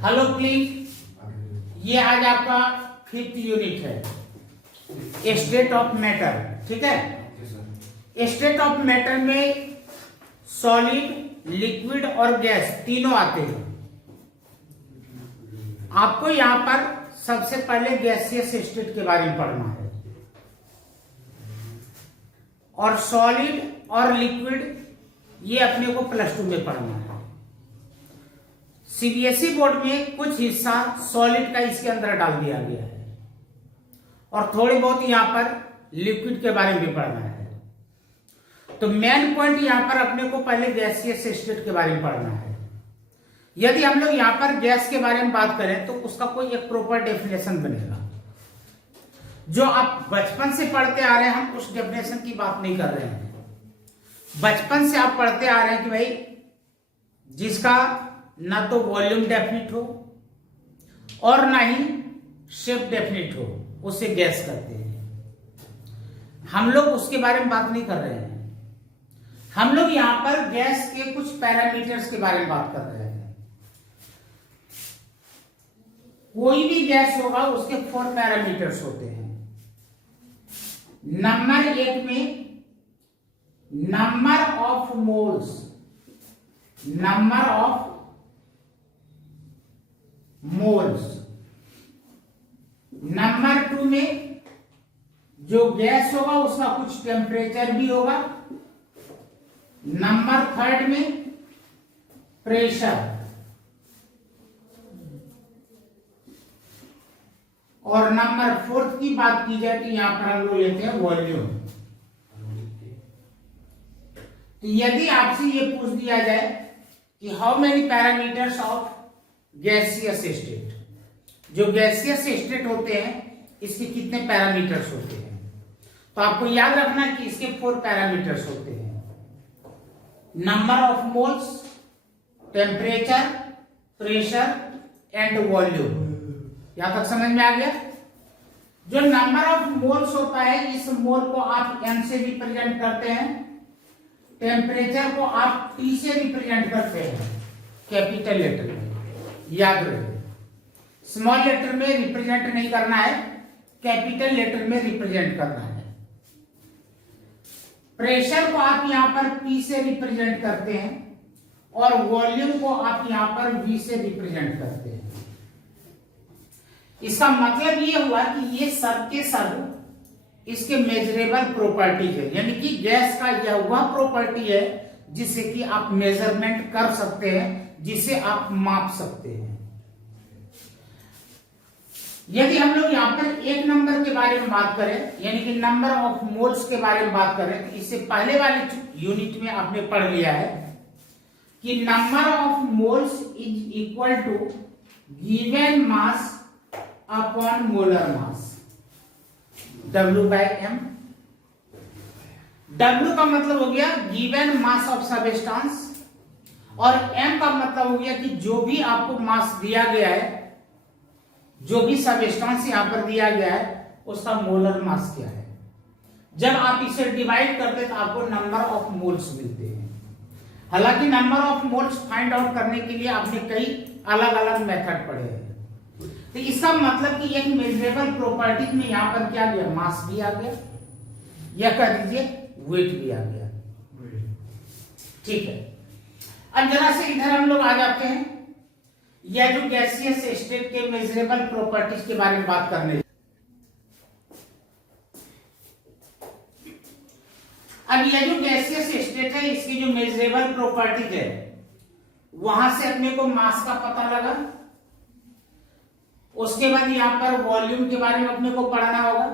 Hello please, ये आज आपका 5th यूनिट है, स्टेट ऑफ मैटर। ठीक है, स्टेट ऑफ मैटर में सॉलिड, लिक्विड और गैस तीनों आते हैं। आपको यहां पर सबसे पहले गैसियस स्टेट के बारे में पढ़ना है, और सॉलिड और लिक्विड ये अपने को +2 में पढ़ना है। सीबीएसई बोर्ड में कुछ हिस्सा सॉलिड का इसके अंदर डाल दिया गया है, और थोड़े बहुत यहां पर लिक्विड के बारे में भी पढ़ना है। तो मेन पॉइंट यहां पर अपने को पहले गैसियस स्टेट के बारे में पढ़ना है। यदि हम लोग यहां पर गैस के बारे में बात करें तो उसका कोई एक प्रॉपर डेफिनेशन बनेगा, जो आप बचपन से पढ़ते आ रहे हैं। हम उस डेफिनेशन की बात नहीं कर रहे हैं। बचपन से आप पढ़ते आ रहे हैं कि भाई जिसका ना तो वॉल्यूम डेफिनिट हो और ना ही शेप डेफिनिट हो, उसे गैस करते हैं। हम लोग उसके बारे में बात नहीं कर रहे हैं। हम लोग यहां पर गैस के कुछ पैरामीटर्स के बारे में बात कर रहे हैं। कोई भी गैस होगा उसके 4 पैरामीटर्स होते हैं। नंबर 1 में number of moles, number of moles. Number 2 में जो गैस होगा उसका कुछ टेम्परेचर भी होगा। नंबर 3 में प्रेशर, और नंबर 4 की बात की जाए तो यहां पर हम लोग लेते हैं वॉल्यूम। तो यदि आपसे ये पूछ दिया जाए कि how many parameters of gaseous state, जो गैसियस स्टेट होते हैं इसके कितने पैरामीटर्स होते हैं, तो आपको याद रखना कि इसके 4 पैरामीटर्स होते हैं। Number of moles, temperature, pressure and volume. यहां तक समझ में आ गया? जो नंबर ऑफ मोल्स होता है, इस मोल को आप n से रिप्रेजेंट करते हैं। टेम्परेचर को आप T से रिप्रेजेंट करते हैं, कैपिटल लेटर में, याद रहे। स्मॉल लेटर में रिप्रेजेंट नहीं करना है, कैपिटल लेटर में रिप्रेजेंट करना है। प्रेशर को आप यहां पर P से रिप्रेजेंट करते हैं, और वॉल्यूम को आप यहां पर V से रिप्रेजेंट करते हैं। इसका मतलब ये हुआ कि ये सब के सब इसके मेजरेबल प्रॉपर्टीज है, यानी कि गैस का यह वह प्रॉपर्टी है जिसे कि आप मेजरमेंट कर सकते हैं, जिसे आप माप सकते हैं। यदि हम लोग यहां पर 1 नंबर के बारे में बात करें, यानी कि नंबर ऑफ मोल्स के बारे में बात करें, तो इससे पहले वाले यूनिट में आपने पढ़ लिया है कि number of moles is equal to given mass upon molar mass, W/m। W का मतलब हो गया गिवन मास ऑफ सबस्टेंस, और m का मतलब हो गया कि जो भी आपको मास दिया गया है, जो भी सबस्टेंस यहां पर दिया गया है, उसका मोलर मास क्या है। जब आप इसे डिवाइड करते तो आपको नंबर ऑफ मोल्स मिलते हैं। हालांकि number of moles find out करने के लिए आपने कई अलग अलग मेथड पढ़े हैं। तो इसका मतलब कि एक मेजरेबल प्रॉपर्टी में यहां पर क्या गया, मास भी आ गया, या कह दीजिए वेट भी आ गया। ठीक है, अब जरा से इधर हम लोग आ जाते हैं, यह जो गैसियस स्टेट के मेजरेबल प्रॉपर्टीज के बारे में बात करने। अब यह जो गैसियस स्टेट है, इसकी जो मेजरेबल प्रॉपर्टीज है, वहां से अपने को मास का पता लगा। उसके बाद यहां पर वॉल्यूम के बारे में अपने को पढ़ना होगा,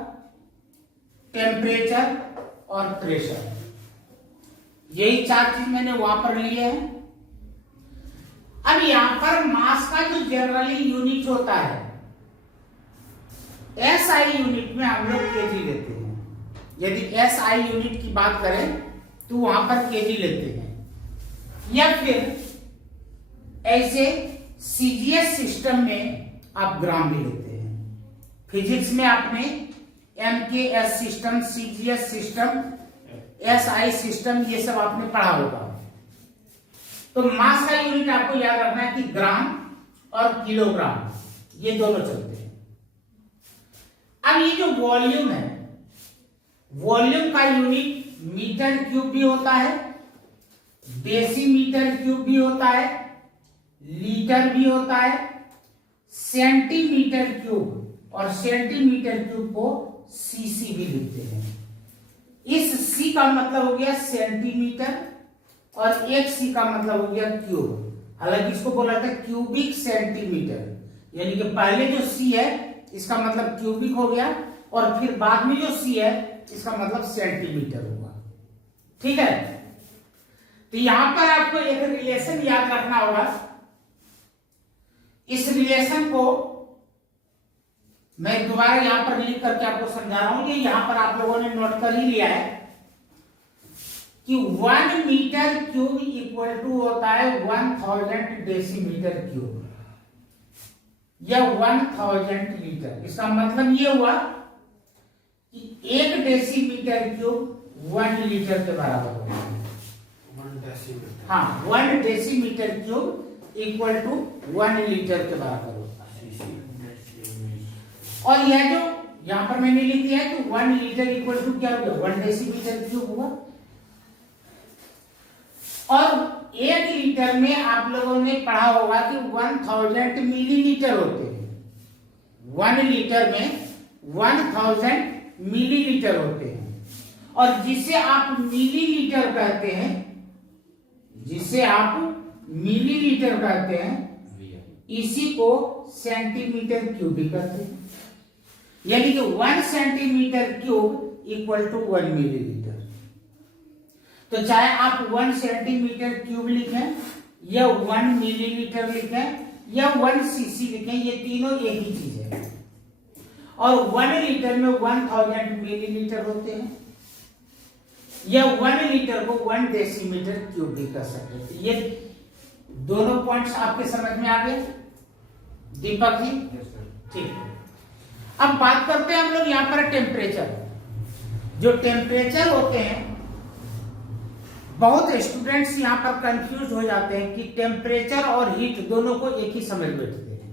टेम्परेचर और प्रेशर। यही 4 चीज मैंने वहां पर लिए हैं। अब यहां पर मास का जो जनरली यूनिट होता है, SI यूनिट में हम लोग केजी लेते हैं। यदि SI यूनिट की बात करें तो वहां पर केजी लेते हैं, या फिर ऐसे CGS सिस्टम में आप ग्राम भी लेते हैं। फिजिक्स में आपने MKS system, CGS system, SI system, ये सब आपने पढ़ा होगा। तो मास का यूनिट आपको याद रखना है कि ग्राम और किलोग्राम, ये दोनों चलते हैं। अब ये जो वॉल्यूम है, वॉल्यूम का यूनिट मीटर क्यूब भी होता है, डेसीमीटर क्यूब भी होता है, लीटर भी होता है, सेंटीमीटर क्यूब, और सेंटीमीटर क्यूब को सीसी भी लिखते हैं। इस सी का मतलब हो गया सेंटीमीटर और एक सी का मतलब हो गया क्यूब। हालांकि इसको बोला था क्यूबिक सेंटीमीटर, यानी कि पहले जो सी है इसका मतलब क्यूबिक हो गया और फिर बाद में जो सी है इसका मतलब सेंटीमीटर होगा। ठीक है, तो यहां पर आपको एक रिलेशन याद रखना होगा। इस रिलेशन को मैं दोबारा यहां पर लिख करके आपको समझा रहा हूं। ये यहां पर आप लोगों ने नोट कर ही लिया है कि 1 मीटर क्यूब इक्वल टू होता है 1000 डेसीमीटर क्यूब या 1000 लीटर। इसका मतलब ये हुआ कि 1 डेसीमीटर क्यूब 1 लीटर के बराबर होगा। 1 डेसीमीटर, हाँ, 1 decimetre cube equal to 1 litre के बराबर होता है। और यह जो यहां पर मैंने लिख दिया है कि 1 लीटर इक्वल टू क्या होगा, 1 डेसीमीटर क्यूब होगा। और 1 लीटर में आप लोगों ने पढ़ा होगा कि 1000 मिलीलीटर होते हैं। 1 लीटर में 1000 मिलीलीटर होते हैं। और जिसे आप मिलीलीटर कहते हैं, जिसे आप मिलीलीटर कहते हैं, इसी को सेंटीमीटर क्यूब भी कहते हैं। यानी कि 1 centimetre cube equal to 1 millilitre. तो चाहे आप 1 सेंटीमीटर क्यूब लिखें या 1 मिलीलीटर लिखें या 1 सीसी लिखें, ये तीनों एक ही चीज है। और 1 लीटर में 1000 मिलीलीटर होते हैं या 1 लीटर को 1 डेसीमीटर क्यूब भी कर सकते हैं। ये दोनों पॉइंट्स आपके समझ में आ गए दीपक जी? ठीक है, अब बात करते हैं हम लोग यहां पर टेम्परेचर। जो टेम्परेचर होते हैं, बहुत स्टूडेंट्स यहां पर कंफ्यूज हो जाते हैं कि टेम्परेचर और हीट दोनों को एक ही समझ बैठते हैं।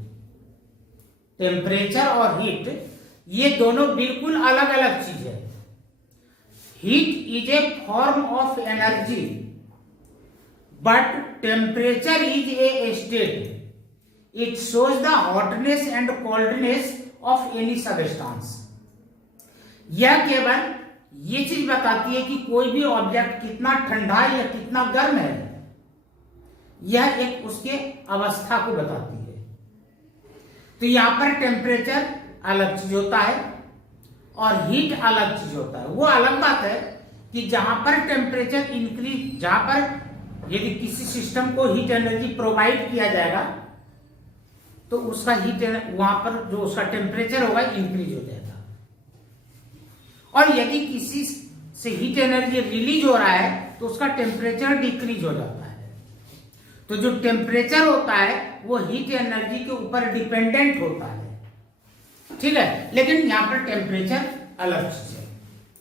टेम्परेचर और हीट ये दोनों बिल्कुल अलग अलग चीज है। Heat is a form of energy but temperature is a state. It shows the hotness and coldness of any substance. यह केवल ये चीज बताती है कि कोई भी ऑब्जेक्ट कितना ठंडा या कितना गर्म है, यह एक उसके अवस्था को बताती है। तो यहां पर टेम्परेचर अलग चीज होता है और हीट अलग चीज होता है। वो अलग बात है कि जहां पर टेम्परेचर इंक्रीज, जहां पर यदि किसी सिस्टम को हीट एनर्जी प्रोवाइड किया जाएगा तो उसका हीट, वहां पर जो उसका टेम्परेचर होगा इंक्रीज हो जाएगा। और यदि किसी से हीट एनर्जी रिलीज हो रहा है तो उसका टेम्परेचर डिक्रीज हो जाता है। तो जो टेम्परेचर होता है वो हीट एनर्जी के ऊपर डिपेंडेंट होता है। ठीक है, लेकिन यहां पर टेम्परेचर अलग चीज है,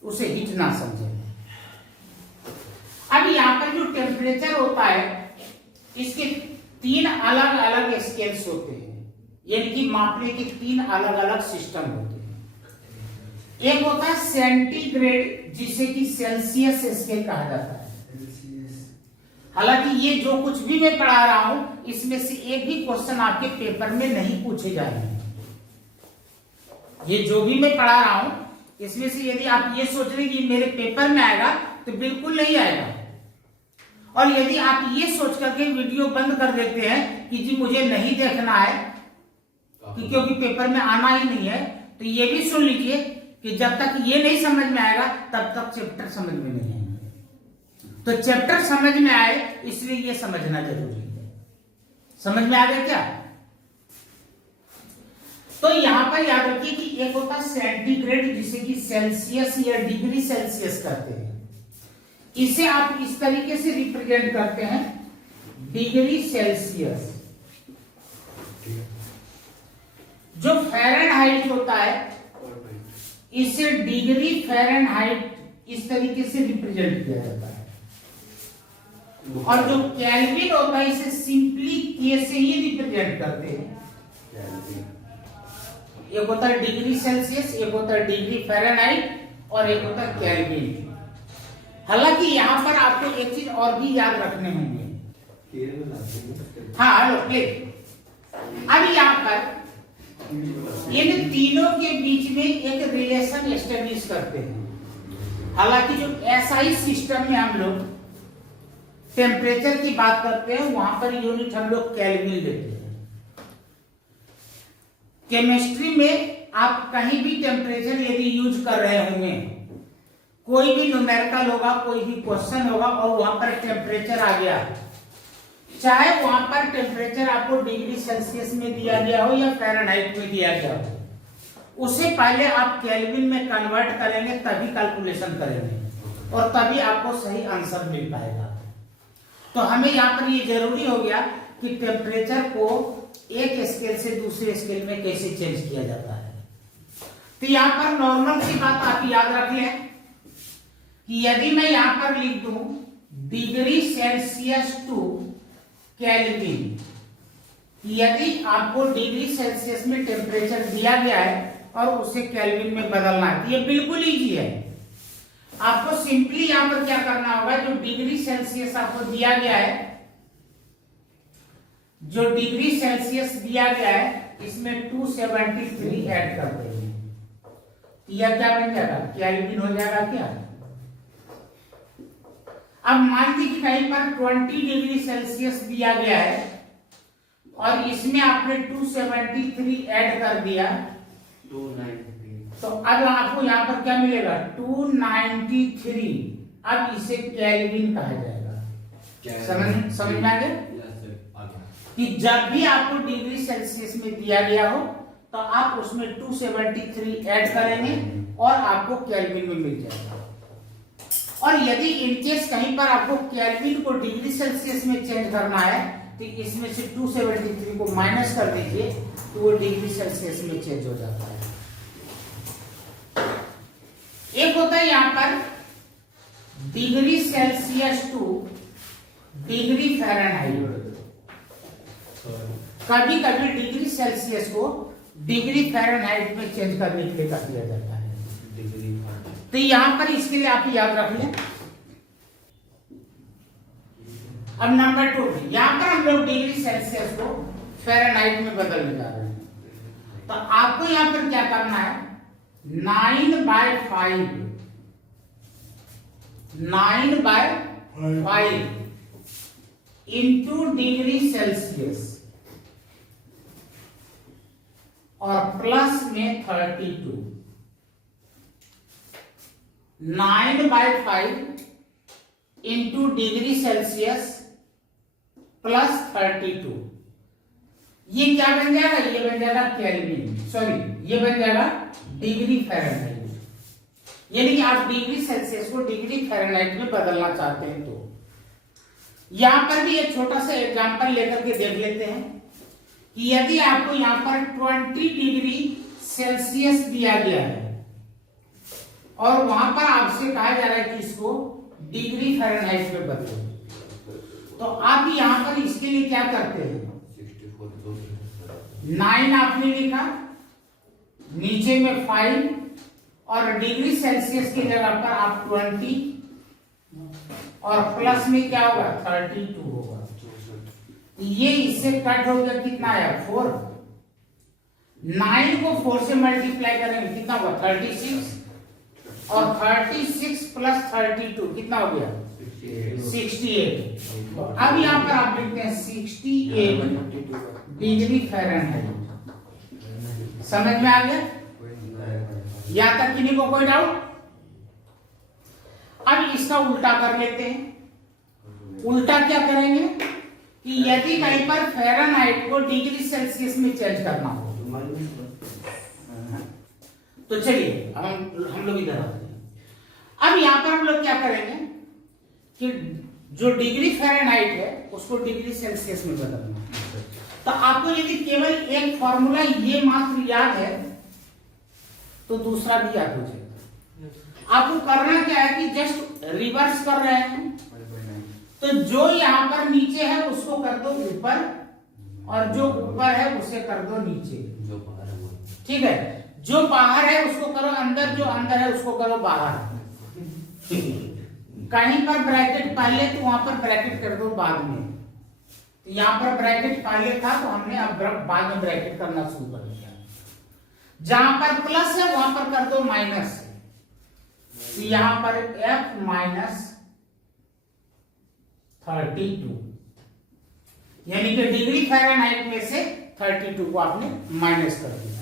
उसे हीट ना समझे। अब यहां पर जो टेम्परेचर होता है इसके 3 अलग अलग स्केल्स होते हैं, यानी कि मापने के 3 अलग अलग सिस्टम होते हैं। एक होता है सेंटीग्रेड, जिसे कि सेल्सियस स्केल कहा जाता है। हालांकि ये जो कुछ भी मैं पढ़ा रहा हूं इसमें से एक भी क्वेश्चन आपके पेपर में नहीं पूछे जाएंगे। ये जो भी मैं पढ़ा रहा हूं इसमें से यदि आप ये सोच रहे कि मेरे पेपर में आएगा तो बिल्कुल नहीं आएगा। और यदि आप ये सोच करके वीडियो बंद कर देते हैं कि जी मुझे नहीं देखना है क्योंकि पेपर में आना ही नहीं है, तो ये भी सुन लीजिए कि जब तक ये नहीं समझ में आएगा तब तक चैप्टर समझ में नहीं आएगा। तो चैप्टर समझ में आए इसलिए ये समझना जरूरी है। समझ में आ गया क्या? तो यहां पर याद रखिए कि एक होता है सेंटीग्रेड, जिसे कि सेल्सियस या डिग्री सेल्सियस कहते हैं। इसे आप इस तरीके से रिप्रेजेंट करते हैं, डिग्री सेल्सियस। जो फ़ारेनहाइट होता है इसे डिग्री फ़ारेनहाइट इस तरीके से रिप्रेजेंट किया जाता है। और जो केल्विन होता है इसे सिंपली के से ही रिप्रेजेंट करते हैं। एक होता है डिग्री सेल्सियस, एक होता है डिग्री फ़ारेनहाइट और एक होता है केल्विन। हालांकि यहाँ पर आपको एक चीज और भी याद रखने होंगे। हाँ हेलो प्लीज। अब यहाँ पर इन तीनों के बीच में एक रिलेशन एस्टेब्लिश करते हैं। हालांकि जो एसआई सिस्टम में हम लोग टेम्परेचर की बात करते हैं वहां पर यूनिट हम लोग केल्विन लेते हैं। केमिस्ट्री में आप कहीं भी टेम्परेचर यदि यूज कर रहे होंगे, कोई भी न्यूमेरिकल होगा, कोई भी क्वेश्चन होगा और वहां पर टेम्परेचर आ गया, चाहे वहां पर टेम्परेचर आपको डिग्री सेल्सियस में दिया गया हो या फ़ारेनहाइट में दिया गया हो, उससे पहले आप केल्विन में कन्वर्ट करेंगे तभी कैलकुलेशन करेंगे और तभी आपको सही आंसर मिल पाएगा। तो हमें यहाँ पर ये जरूरी हो गया कि टेम्परेचर को एक स्केल से दूसरे स्केल में कैसे चेंज किया जाता है। तो यहाँ पर नॉर्मल सी बात आप याद रख लें कि यदि मैं यहां पर लिख दूं डिग्री सेल्सियस टू केल्विन, यदि आपको डिग्री सेल्सियस में टेम्परेचर दिया गया है और उसे केल्विन में बदलना है, ये बिल्कुल इजी है। आपको सिंपली यहां पर क्या करना होगा, जो डिग्री सेल्सियस आपको दिया गया है, जो डिग्री सेल्सियस दिया गया है इसमें 273 ऐड कर देंगे। यह क्या बन जाएगा, केल्विन हो जाएगा क्या। अब मान लीजिए कि कहीं पर 20 डिग्री सेल्सियस दिया गया है और इसमें आपने 273 ऐड कर दिया 293, तो अब आपको यहाँ पर क्या मिलेगा 293। अब इसे केल्विन कहा जाएगा। समझ में आ गया कि जब भी आपको डिग्री सेल्सियस में दिया गया हो तो आप उसमें 273 ऐड करेंगे और आपको केल्विन में मिल जाएगा। और यदि इनकेस कहीं पर आपको केल्विन को डिग्री सेल्सियस में चेंज करना है तो इसमें से 273 को माइनस कर दीजिए तो वो डिग्री सेल्सियस में चेंज हो जाता है। एक होता है यहां पर degree Celsius two degree Fahrenheit. कभी कभी डिग्री सेल्सियस को डिग्री फ़ारेनहाइट में चेंज करने के लिए कर दिया जाता है। तो यहां पर इसके लिए आप याद रख लें। अब नंबर 2, यहां पर हम लोग डिग्री सेल्सियस को फ़ारेनहाइट में बदलने जा रहे हैं। तो आपको यहां पर क्या करना है, 9/5 इंटू डिग्री सेल्सियस और प्लस में 32, 9/5 इंटू डिग्री सेल्सियस प्लस 32, ये क्या बन जाएगा, ये बन जाएगा केल्विन, सॉरी ये बन जाएगा डिग्री फ़ारेनहाइट। यानी कि आप डिग्री सेल्सियस को डिग्री फ़ारेनहाइट में बदलना चाहते हैं। तो यहां पर भी एक छोटा सा एग्जांपल लेकर के देख लेते हैं कि यदि आपको यहां पर 20 डिग्री सेल्सियस दिया गया है और वहां पर आपसे कहा जा रहा है कि इसको डिग्री फ़ारेनहाइट में बदलो, तो आप यहां पर इसके लिए क्या करते हैं, 9 आपने लिखा, नीचे में 5 और डिग्री सेल्सियस की जगह पर आप 20 और प्लस में क्या होगा 32 होगा। ये इससे कट हो गया, कितना आया 4। 9 को 4 से मल्टीप्लाई करेंगे कितना होगा 36 और 36 प्लस 32 कितना हो गया 68। अब यहां पर आप लिखते हैं 68 डिग्री फ़ारेनहाइट। समझ में आ गया यहां तक, किन्हीं को कोई डाउट। अब इसका उल्टा कर लेते हैं। उल्टा क्या करेंगे कि यदि कहीं पर फ़ारेनहाइट को डिग्री सेल्सियस में चेंज करना हो तो चलिए हम लोग इधर आते हैं। अब यहां पर हम लोग क्या करेंगे कि जो डिग्री फ़ारेनहाइट है उसको डिग्री सेल्सियस में बदलना। तो आपको यदि केवल एक फॉर्मूला ये मात्र याद है तो दूसरा भी याद हो जाएगा। आपको करना क्या है कि जस्ट रिवर्स कर रहे हैं तो जो यहां पर नीचे है उसको कर दो ऊपर, और जो ऊपर है उसे कर दो नीचे। जो बाहर है वो, ठीक है, जो बाहर है उसको करो अंदर, जो अंदर है उसको करो बाहर। कहीं पर ब्रैकेट पहले तो वहां पर ब्रैकेट कर दो बाद में। तो यहां पर ब्रैकेट पहले था तो हमने अब बाद में ब्रैकेट करना शुरू कर दिया। जहां पर प्लस है वहां पर कर दो माइनस। तो यहां पर f माइनस 32, यानी कि डिग्री फ़ारेनहाइट में से 32 को आपने माइनस कर दिया।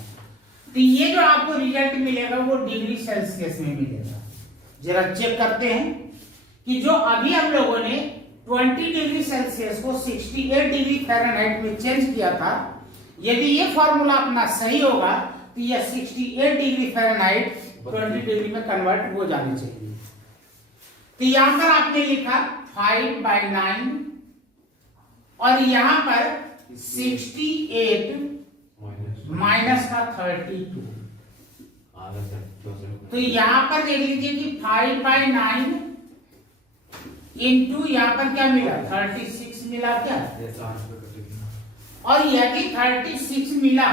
तो ये जो आपको रिजल्ट मिलेगा वो डिग्री सेल्सियस में मिलेगा। जरा चेक करते हैं कि जो अभी हम लोगों ने 20 डिग्री सेल्सियस को 68 डिग्री फ़ारेनहाइट में चेंज किया था, यदि ये फॉर्मूला अपना सही होगा तो यह 68 डिग्री फ़ारेनहाइट 20 डिग्री में कन्वर्ट हो जानी चाहिए। तो यहां पर आपने लिखा 5/9 और यहां पर 68 माइनस का 32। तो यहां पर देख लीजिए कि 5/9 इंटू यहां पर क्या मिला 36 मिला क्या, और यदि 36 मिला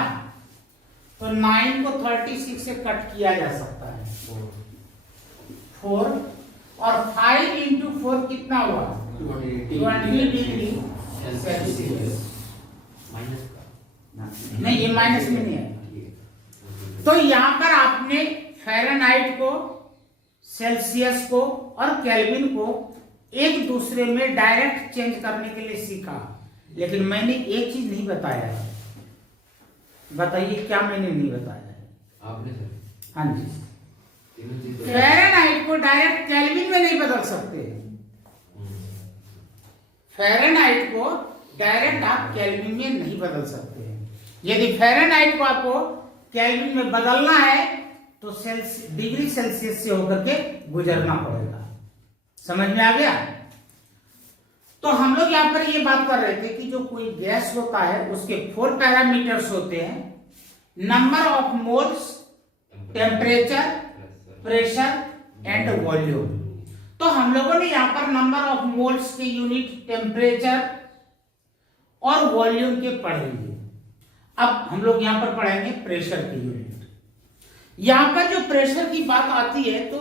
तो 9 को 36 से कट किया जा सकता है 4, और 5 इंटू 4 कितना हुआ 20 डिग्री सेल्सियस। नहीं, ये माइनस में नहीं है। तो यहां पर आपने फ़ारेनहाइट को, सेल्सियस को और केल्विन को एक दूसरे में डायरेक्ट चेंज करने के लिए सीखा, लेकिन मैंने एक चीज नहीं बताया है। बताइए क्या मैंने नहीं बताया है आपने सर? हाँ जी, फ़ारेनहाइट को डायरेक्ट केल्विन में नहीं बदल सकते। फ़ारेनहाइट को डायरेक्ट आप केल्विन में नहीं बदल सकते। यदि फ़ारेनहाइट को आपको केल्विन में बदलना है तो डिग्री सेल्सियस से होकर के गुजरना पड़ेगा। समझ में आ गया? तो हम लोग यहां पर ये बात कर रहे थे कि जो कोई गैस होता है उसके 4 पैरामीटर्स होते हैं, number of moles, temperature, pressure and volume. तो हम लोगों ने यहां पर नंबर ऑफ मोल्स के यूनिट, टेम्परेचर और वॉल्यूम के पढ़ लिए। अब हम लोग यहां पर पढ़ेंगे प्रेशर के यूनिट। यहां पर जो प्रेशर की बात आती है तो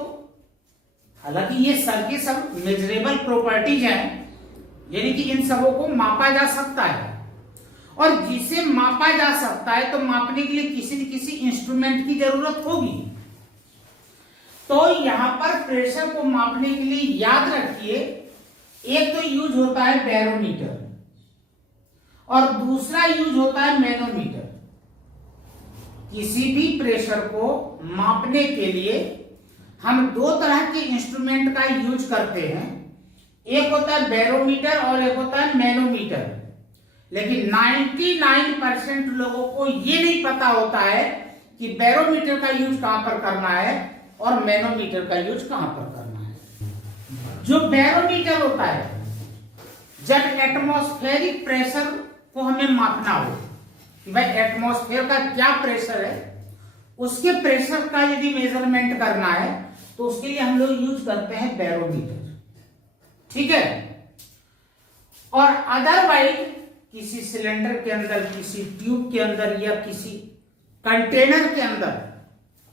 हालांकि ये सब के सब मेजरेबल प्रॉपर्टीज हैं, यानी कि इन सबों को मापा जा सकता है, और जिसे मापा जा सकता है तो मापने के लिए किसी न किसी इंस्ट्रूमेंट की जरूरत होगी। तो यहां पर प्रेशर को मापने के लिए याद रखिए, एक तो यूज होता है बैरोमीटर और दूसरा यूज होता है मैनोमीटर। किसी भी प्रेशर को मापने के लिए हम दो तरह के इंस्ट्रूमेंट का यूज करते हैं, एक होता है बैरोमीटर और एक होता है मैनोमीटर। लेकिन 99% लोगों को ये नहीं पता होता है कि बैरोमीटर का यूज कहां पर करना है और मैनोमीटर का यूज कहां पर करना है। जो बैरोमीटर होता है, जब एटमॉस्फेरिक प्रेशर को हमें मापना हो कि भाई एटमॉस्फेयर का क्या प्रेशर है, उसके प्रेशर का यदि मेजरमेंट करना है तो उसके लिए हम लोग यूज करते हैं बैरोमीटर। ठीक है? और अदरवाइज किसी सिलेंडर के अंदर, किसी ट्यूब के अंदर या किसी कंटेनर के अंदर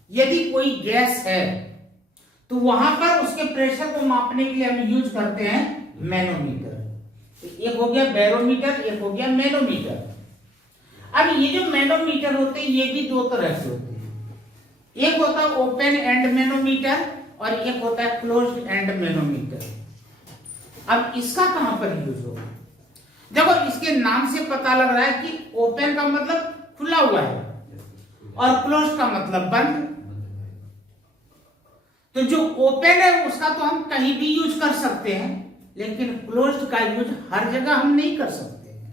यदि कोई गैस है तो वहां पर उसके प्रेशर को मापने के लिए हम यूज करते हैं मैनोमीटर। एक हो गया बैरोमीटर, एक हो गया मैनोमीटर। अब ये जो मैनोमीटर होते हैं ये भी दो तरह से होते हैं, एक होता है ओपन एंड मैनोमीटर और एक होता है क्लोज्ड एंड मैनोमीटर। अब इसका कहां पर यूज होगा? देखो, इसके नाम से पता लग रहा है कि ओपन का मतलब खुला हुआ है और क्लोज का मतलब बंद। तो जो ओपन है उसका तो हम कहीं भी यूज कर सकते हैं, लेकिन क्लोज्ड का यूज हर जगह हम नहीं कर सकते हैं।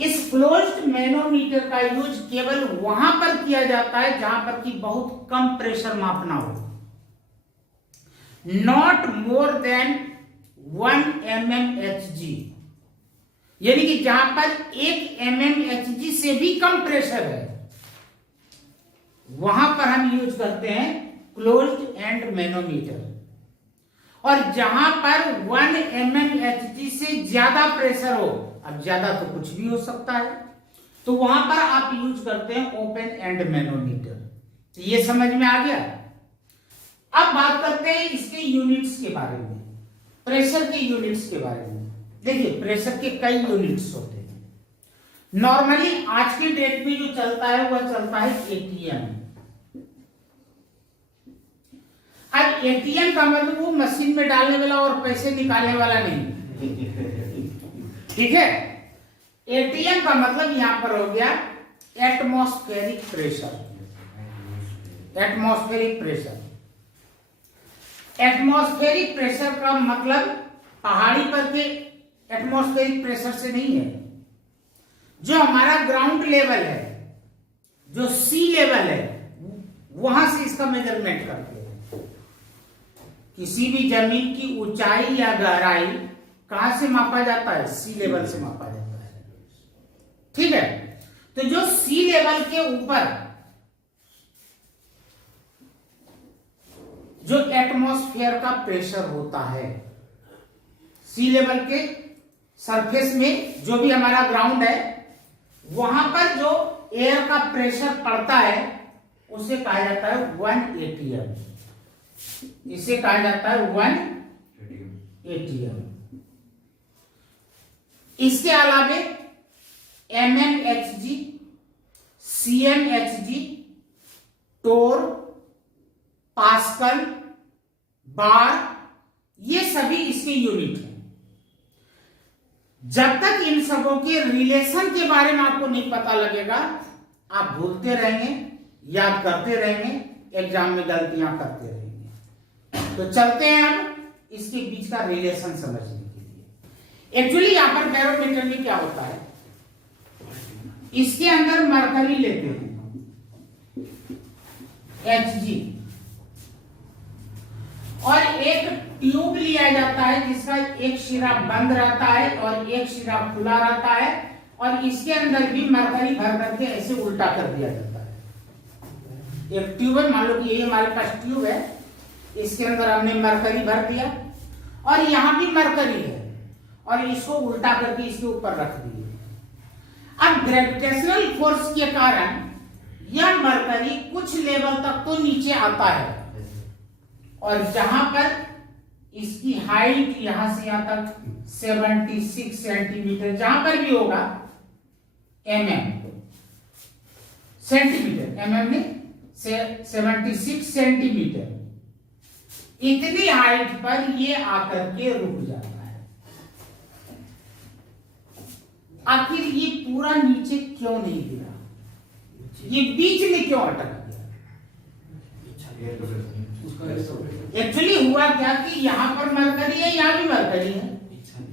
इस क्लोज्ड मैनोमीटर का यूज केवल वहां पर किया जाता है जहां पर कि बहुत कम प्रेशर मापना हो, नॉट मोर देन 1 mmHg, यानी कि जहां पर 1 mmHg से भी कम प्रेशर है वहां पर हम यूज करते हैं क्लोज्ड एंड मैनोमीटर। और जहां पर 1 mmHg से ज्यादा प्रेशर हो, अब ज्यादा तो कुछ भी हो सकता है, तो वहां पर आप यूज करते हैं ओपन एंड मैनोमीटर। तो ये समझ में आ गया। अब बात करते हैं इसके यूनिट्स के बारे में, प्रेशर के यूनिट्स के बारे में। देखिए प्रेशर के कई यूनिट्स होते हैं। नॉर्मली आज की डेट में जो चलता है वह चलता है एटीएम। अब एटीएम का मतलब वो मशीन में डालने वाला और पैसे निकालने वाला नहीं, ठीक है। एटीएम का मतलब यहां पर हो गया atmospheric pressure. Atmospheric pressure, atmospheric pressure का मतलब पहाड़ी पर के एटमॉस्फेरिक प्रेशर से नहीं है। जो हमारा ग्राउंड लेवल है, जो सी लेवल है, वहां से इसका मेजरमेंट करते हैं। किसी भी जमीन की ऊंचाई या गहराई कहां से मापा जाता है? सी लेवल से मापा जाता है, ठीक है। तो जो सी लेवल के ऊपर जो एटमॉस्फेयर का प्रेशर होता है, सी लेवल के सरफेस में जो भी हमारा ग्राउंड है, वहां पर जो एयर का प्रेशर पड़ता है उसे कहा जाता है 1 एटीएम। इसे कहा जाता है 1 एटीएम। इसके अलावे mmHg, cmHg, टोर, पास्कल, बार, ये सभी इसके यूनिट हैं। जब तक इन सबों के रिलेशन के बारे में आपको नहीं पता लगेगा, आप भूलते रहेंगे, याद करते रहेंगे, एग्जाम में गलतियां करते रहेंगे। तो चलते हैं अब इसके बीच का रिलेशन समझने के लिए। एक्चुअली यहां पर बैरोमीटर में क्या होता है, इसके अंदर मरकरी लेते हैं Hg, और एक ट्यूब लिया जाता है जिसका एक शिरा बंद रहता है और एक शिरा खुला रहता है, और इसके अंदर भी मरकरी भर करके ऐसे उल्टा कर दिया जाता है। एक ट्यूब है, मान लो कि ये हमारे पास ट्यूब है, इसके अंदर हमने मरकरी भर दिया और यहां भी मरकरी है, और इसको उल्टा करके इसके ऊपर रख दिए। अब ग्रेविटेशनल फोर्स के कारण यह मरकरी कुछ लेवल तक तो नीचे आता है, और जहां पर इसकी हाइट यहां से यहां तक 76 सेंटीमीटर, जहां पर भी होगा सेंटीमीटर, में 76 सेंटीमीटर, इतनी हाइट पर ये आकर के रुक जाता है। आखिर ये पूरा नीचे क्यों नहीं गिरा, ये बीच में क्यों अटक गया? एक्चुअली हुआ क्या कि यहां पर मरकरी है, यहां भी मरकरी है,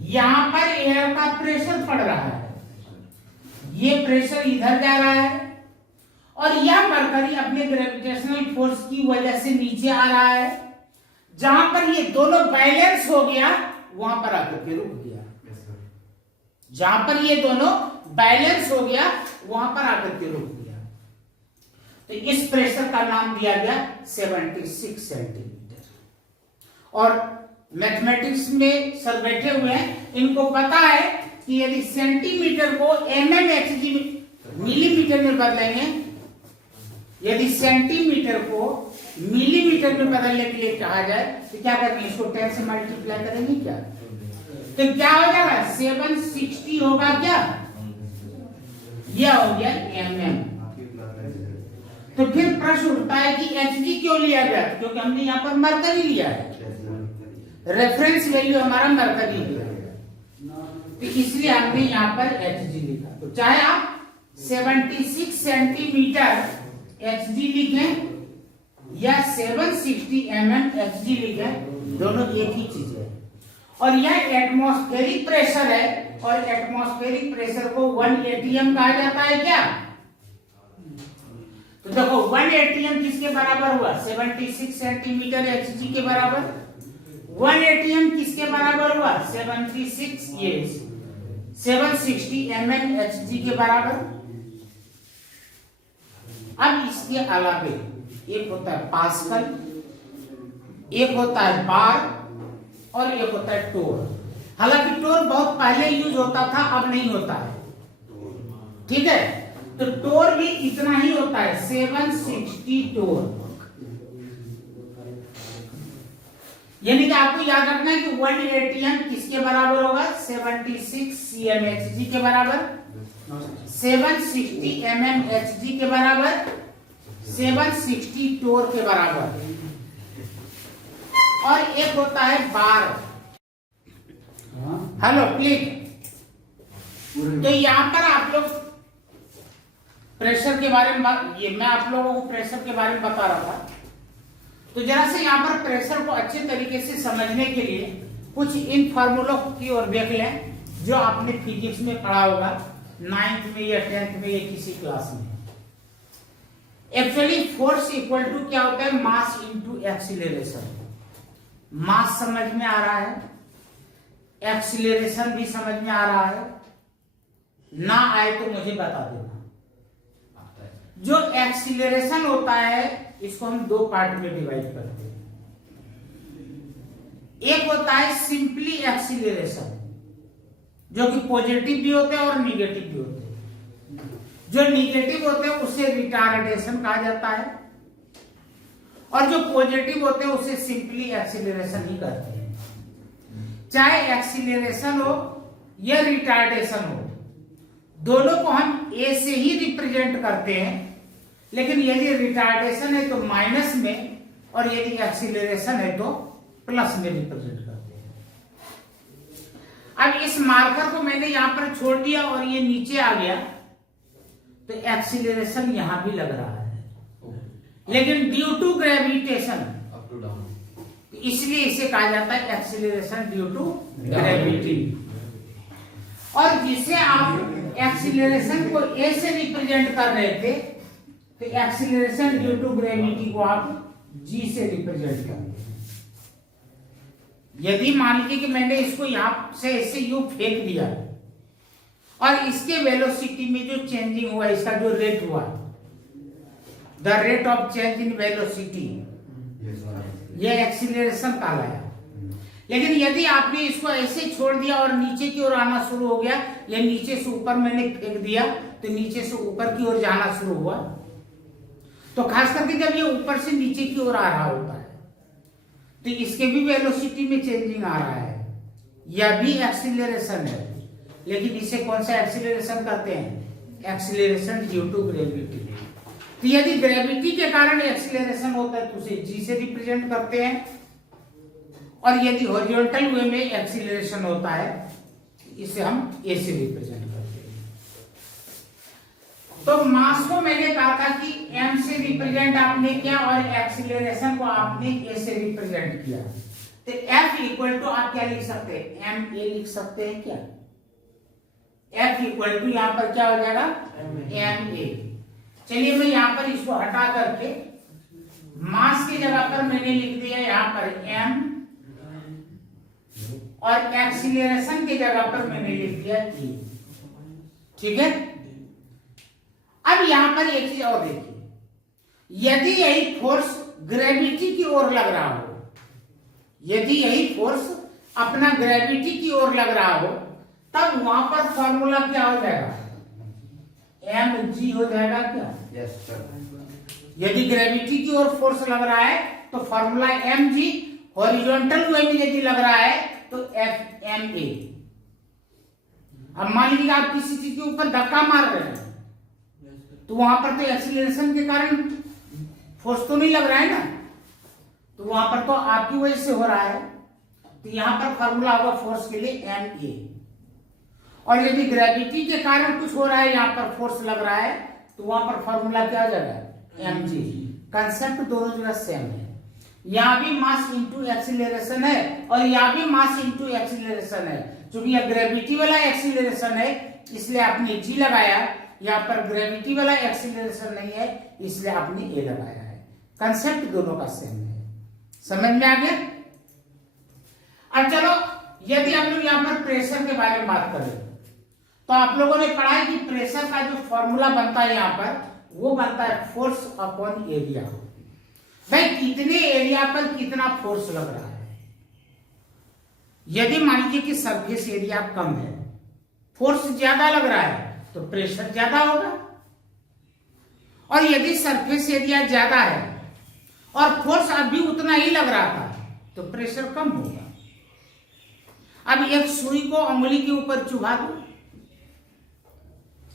यहां पर एयर का प्रेशर पड़ रहा है, ये प्रेशर इधर जा रहा है, और यह मरकरी अपने ग्रेविटेशनल फोर्स की वजह से नीचे आ रहा है। जहां पर ये दोनों बैलेंस हो गया वहां पर आकर के रुक गया। जहां पर ये दोनों बैलेंस हो गया वहां पर आकर के रुक गया। तो इस प्रेशर का नाम दिया गया 76 सेंटीमीटर। और मैथमेटिक्स में सर बैठे हुए हैं, इनको पता है कि यदि सेंटीमीटर को mmHg मिलीमीटर में बदलेंगे, यदि सेंटीमीटर को मिलीमीटर में बदलने के लिए कहा जाए तो क्या करेंगे, इसको 10 से मल्टीप्लाई करेंगे क्या, तो क्या हो जाएगा 760 होगा क्या, यह हो गया mm। तो फिर प्रश्न उठता है कि Hg क्यों लिया गया, क्योंकि हमने यहाँ पर मरकरी लिया है, रेफरेंस वैल्यू हमारा मरकरी लिया है, तो इसलिए हमने यहाँ पर Hg लिखा। तो चाहे आप 76 सेंटीमीटर Hg लिखें या 760 Hg लिखें, दोनों एक ही चीज है। और यह एटमॉस्फेरिक प्रेशर है, और एटमॉस्फेरिक प्रेशर को 1 atm कहा जाता है क्या। तो देखो 1 atm किसके बराबर हुआ, 76 सेंटीमीटर Hg के बराबर। 1 atm किसके बराबर हुआ, 760 Hg के बराबर। अब इसके अलावे एक होता है पास्कल, एक होता है बार, और एक होता है टोर। हालांकि टोर बहुत पहले यूज होता था, अब नहीं होता है, ठीक है। तो टोर भी इतना ही होता है, 760 टोर। यानी कि आपको याद रखना है कि 1 ATM किसके बराबर होगा, 76 CMHG के बराबर, 760 mmHg के बराबर, 760 टोर के बराबर। और एक होता है बार। Hello click. तो यहां पर आप लोग प्रेशर के बारे में, ये मैं आप लोगों को प्रेशर के बारे में बता रहा था। तो जरा से यहाँ पर प्रेशर को अच्छे तरीके से समझने के लिए कुछ इन फार्मूलों की ओर देख लें, जो आपने फिजिक्स में पढ़ा होगा 9th में या 10th में या किसी क्लास में। एक्चुअली फोर्स इक्वल टू क्या होता है, मास इनटू एक्सीलरेशन। मास समझ में आ रहा है, एक्सीलरेशन भी समझ में आ रहा है, ना आए तो मुझे बता देना। जो एक्सीलरेशन होता है इसको हम दो पार्ट में डिवाइड करते हैं। एक होता है सिंपली एक्सीलरेशन, जो कि पॉजिटिव भी होते हैं और निगेटिव भी होते हैं। जो निगेटिव होते हैं उसे रिटार्डेशन कहा जाता है, और जो पॉजिटिव होते हैं उसे सिंपली एक्सीलरेशन ही कहते हैं। चाहे एक्सीलरेशन हो या रिटार्डेशन हो, दोनों को हम ए से ही रिप्रेजेंट करते हैं। लेकिन यदि रिटार्डेशन है तो माइनस में, और यदि एक्सीलरेशन है तो प्लस में रिप्रेजेंट करते हैं। अब इस मार्कर को मैंने यहां पर छोड़ दिया और ये नीचे आ गया, तो एक्सीलरेशन यहां भी लग रहा है, लेकिन due to gravitation, up to down, इसलिए इसे कहा जाता है एक्सीलरेशन ड्यू टू ग्रेविटी। और जिसे आप एक्सीलरेशन को ए से रिप्रेजेंट कर रहे थे, तो एक्सीलरेशन ड्यू टू ग्रेविटी को आप जी से रिप्रेजेंट करेंगे। यदि मान लीजिए कि मैंने इसको यहां से ऐसे यू फेंक दिया और इसके वेलोसिटी में जो चेंजिंग हुआ, इसका जो रेट हुआ, the rate of change in velocity, यह एक्सीलरेशन कहलाया। लेकिन यदि आपने इसको ऐसे छोड़ दिया और नीचे की ओर आना शुरू हो गया, या नीचे से ऊपर मैंने फेंक दिया तो नीचे से ऊपर की ओर जाना शुरू हुआ, तो खास करके जब ये ऊपर से नीचे की ओर आ रहा होता है तो इसके भी वेलोसिटी में चेंजिंग आ रहा है, यह भी एक्सीलरेशन है। लेकिन इसे कौन सा एक्सीलरेशन कहते हैं, एक्सीलरेशन ड्यू टू ग्रेविटी। तो यदि ग्रेविटी के कारण एक्सीलरेशन होता है तो उसे जी से रिप्रेजेंट करते हैं, और यदि हॉरिजॉन्टल वे में एक्सीलरेशन होता है इसे हम ए से रिप्रेजेंट करते हैं। तो मास को मैंने कहा था कि m से रिप्रेजेंट आपने किया और एक्सीलरेशन को आपने a से रिप्रेजेंट किया। तो F इक्वल टू आप क्या लिख सकते हैं, ma लिख सकते हैं क्या। F इक्वल टू यहां पर क्या हो जाएगा, ma। चलिए मैं यहां पर इसको हटा करके मास की जगह पर मैंने लिख दिया यहां पर m, और एक्सीलरेशन की जगह पर मैंने लिख दिया e। ठीक है। अब यहां पर एक चीज और देखिए, यदि यही फोर्स ग्रेविटी की ओर लग रहा हो, यदि यही फोर्स अपना ग्रेविटी की ओर लग रहा हो, तब वहां पर फॉर्मूला क्या हो जाएगा, mg हो जाएगा क्या। Yes sir. यदि ग्रेविटी की ओर फोर्स लग रहा है तो फॉर्मूला mg, हॉरिजॉन्टल वे में यदि लग रहा है तो FMA। अब मान लीजिए आप किसी चीज के ऊपर धक्का मार रहे हैं तो वहां पर तो एक्सीलरेशन के कारण फोर्स तो नहीं लग रहा है ना, तो वहां पर तो आपकी वजह से हो रहा है, तो यहां पर फॉर्मूला होगा फोर्स के लिए MA। और यदि ग्रेविटी के कारण कुछ हो रहा है, यहां पर फोर्स लग रहा है, तो वहां पर फॉर्मूला क्या हो जाएगा, mg। कंसेप्ट दोनों जगह सेम है, यहां भी मास इंटू एक्सीलरेशन है और यहां भी मास इंटू एक्सीलरेशन है। क्योंकि यह ग्रेविटी वाला एक्सीलरेशन है इसलिए आपने g लगाया, यहाँ पर ग्रेविटी वाला एक्सीलरेशन नहीं है इसलिए आपने a लगाया है। कंसेप्ट दोनों का सेम है, समझ में आ गया। अब चलो यदि हम लोग यहाँ पर प्रेशर के बारे में बात करें तो आप लोगों ने पढ़ा है कि प्रेशर का जो फॉर्मूला बनता है यहाँ पर, वो बनता है फोर्स अपॉन एरिया। भाई कितने एरिया पर कितना फोर्स लग रहा है, यदि मान लीजिए कि सरफेस एरिया कम है, फोर्स ज्यादा लग रहा है, तो प्रेशर ज्यादा होगा। और यदि सरफेस एरिया ज्यादा है और फोर्स अभी उतना ही लग रहा था, तो प्रेशर कम होगा। अब एक सुई को उंगली के ऊपर चुभा दो,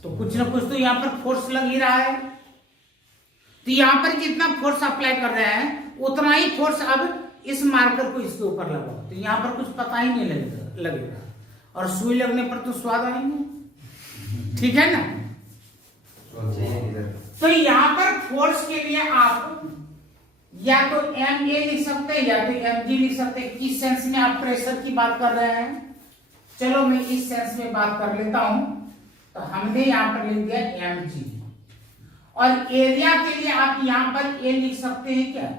तो कुछ ना कुछ तो यहां पर फोर्स लग ही रहा है। तो यहां पर जितना फोर्स अप्लाई कर रहे हैं, उतना ही फोर्स अब इस मार्कर को इसके ऊपर लगा, तो यहां पर कुछ पता ही नहीं लगेगा। और सुई लगने पर तो स्वाद आएंगे, ठीक है ना। तो यहां पर फोर्स के लिए आप या तो एम ए लिख सकते हैं या तो एम जी लिख सकते हैं। किस सेंस में आप प्रेशर की बात कर रहे हैं, चलो मैं इस सेंस में बात कर लेता हूं। तो हमने यहां पर लिख दिया एम जी, और एरिया के लिए आप यहां पर ए लिख सकते हैं क्या।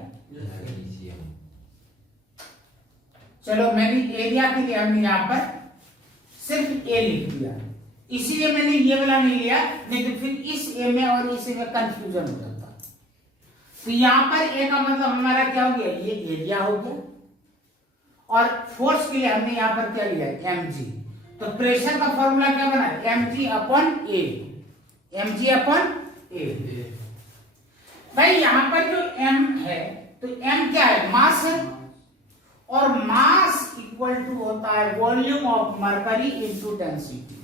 चलो मैंने एरिया के लिए हमने यहां पर सिर्फ ए लिख दिया, इसीलिए मैंने ये वाला नहीं लिया, नहीं तो फिर इस ए में और इस ए में कंफ्यूजन हो जाता। तो यहां पर ए का मतलब हमारा क्या हो गया, ये एरिया हो गया। और फोर्स के लिए हमने यहां पर क्या लिया, एम जी। तो प्रेशर का फॉर्मूला क्या बना, एम जी अपॉन ए, एम जी अपॉन ए। भाई यहां पर जो एम है, तो एम क्या है, मास है, और मास इक्वल टू होता है volume of mercury into density.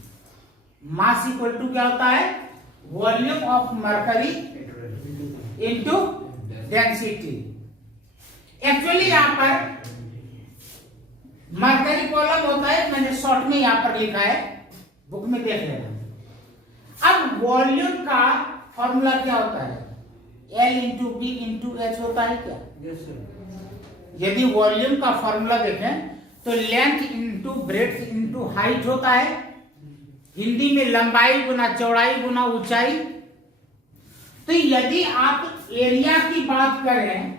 Mass equal to क्या होता है, volume of mercury into density. Actually यहां पर मरकरी कॉलम होता है, मैंने शॉर्ट में यहां पर लिखा है, बुक में देख लेना। अब वॉल्यूम का फॉर्मूला क्या होता है, L into B into H होता है क्या। Yes sir. यदि वॉल्यूम का फॉर्मूला देखें तो length into breadth into height होता है, हिंदी में लंबाई गुना चौड़ाई गुना ऊंचाई। तो यदि आप एरिया की बात करें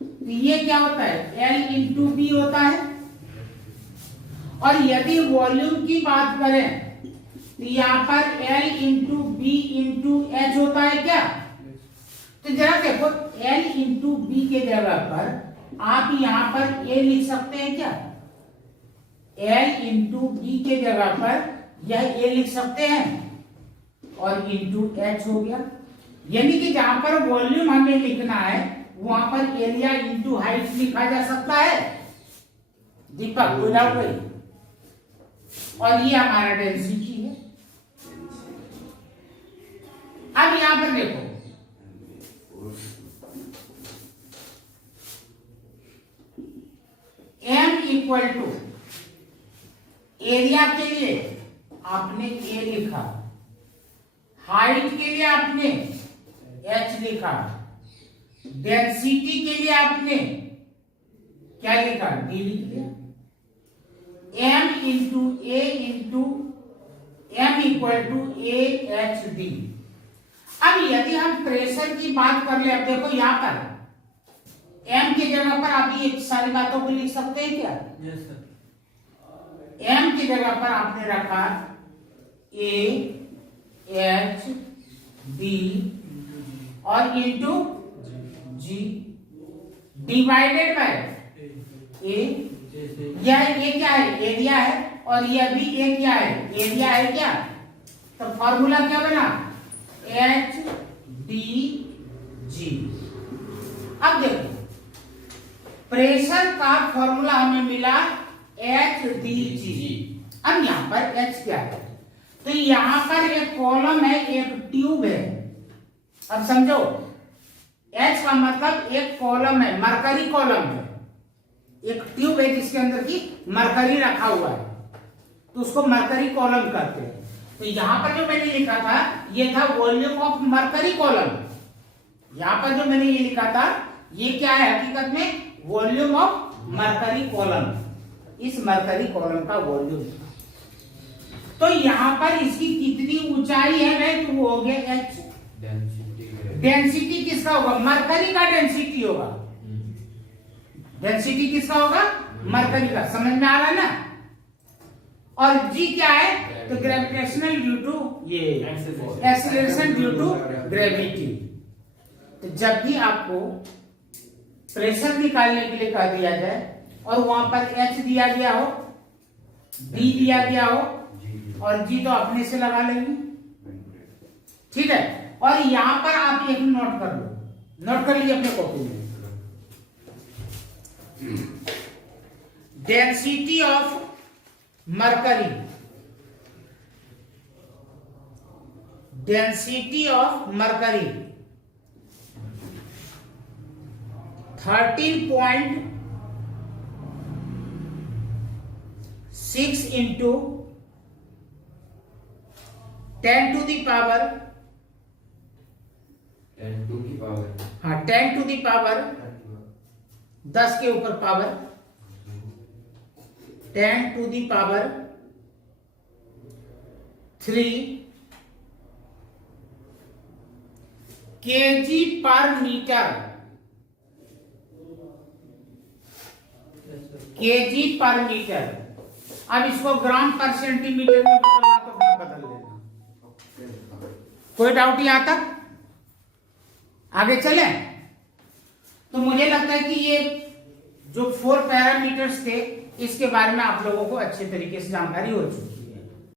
तो ये क्या होता है, एल इंटू बी होता है। और यदि वॉल्यूम की बात करें तो यहां पर L into B into H होता है क्या। तो जरा देखो, एल इंटू बी के जगह पर आप यहां पर ए लिख सकते हैं क्या, एल इंटू बी के जगह पर यह ए लिख सकते हैं, और इंटू एच हो गया। यानी कि जहां पर वॉल्यूम हमें लिखना है वहां पर एरिया इंटू हाइट लिखा जा सकता है, दीपक विदाउट वही। और ये हमारा डेंसिटी है। अब यहां पर देखो, m इक्वल टू एरिया के लिए आपने a लिखा, हाइट के लिए आपने h लिखा, डेंसिटी के लिए आपने क्या लिखा, d लिख दिया। m into A into M equal to A H D. अब यदि हम प्रेशर की बात कर ले, अब देखो यहां पर m की जगह पर आप ये सारी बातों को लिख सकते हैं क्या। Yes sir. m की जगह पर आपने रखा a h d और into g divided by a। यह क्या है, एरिया है, और यह भी a क्या है, एरिया है क्या। तो फॉर्मूला क्या बना, h d g। अब देखो प्रेशर का फॉर्मूला हमें मिला एच डी जी। अब यहां पर एच क्या है, तो यहां पर एक कॉलम है, एक ट्यूब है। अब समझो, एच का मतलब एक कॉलम है, मरकरी कॉलम है, एक ट्यूब है जिसके अंदर की मरकरी रखा हुआ है, तो उसको मरकरी कॉलम कहते हैं। तो यहां पर जो मैंने लिखा था ये था वॉल्यूम ऑफ मरकरी कॉलम। यहां पर जो मैंने ये लिखा था ये क्या है, हकीकत में वॉल्यूम ऑफ मरकरी कॉलम, इस मरकरी कॉलम का वॉल्यूम। तो यहां पर इसकी कितनी ऊंचाई है भाई, तो वो हो गया एच। डेंसिटी किसका होगा, मरकरी का डेंसिटी होगा। डेंसिटी किसका होगा, मरकरी का। समझ में आ रहा है ना। और जी क्या है, तो ग्रेविटेशनल ड्यू टू ये एक्सीलरेशन ड्यू टू ग्रेविटी। तो जब भी आपको प्रेशर निकालने के लिए कह दिया जाए और वहां पर एच दिया गया हो, डी दिया गया हो जी और जी तो अपने से लगा लेंगे, ठीक है। और यहां पर आप एक नोट कर लो, नोट कर लीजिए अपने कॉपी में, density of mercury, density of mercury 13.6 into 10 to the power, 10 to की पावर हाँ 10 टू दी पावर 10 के ऊपर power 10 to the power 3 KG per metre, KG per metre. अब इसको ग्राम पर सेंटीमीटर में बदलना तो फिर बदल लेना। कोई डाउट यहां तक? आगे चले तो मुझे लगता है कि ये जो 4 पैरामीटर्स थे इसके बारे में आप लोगों को अच्छे तरीके से जानकारी हो चुकी है।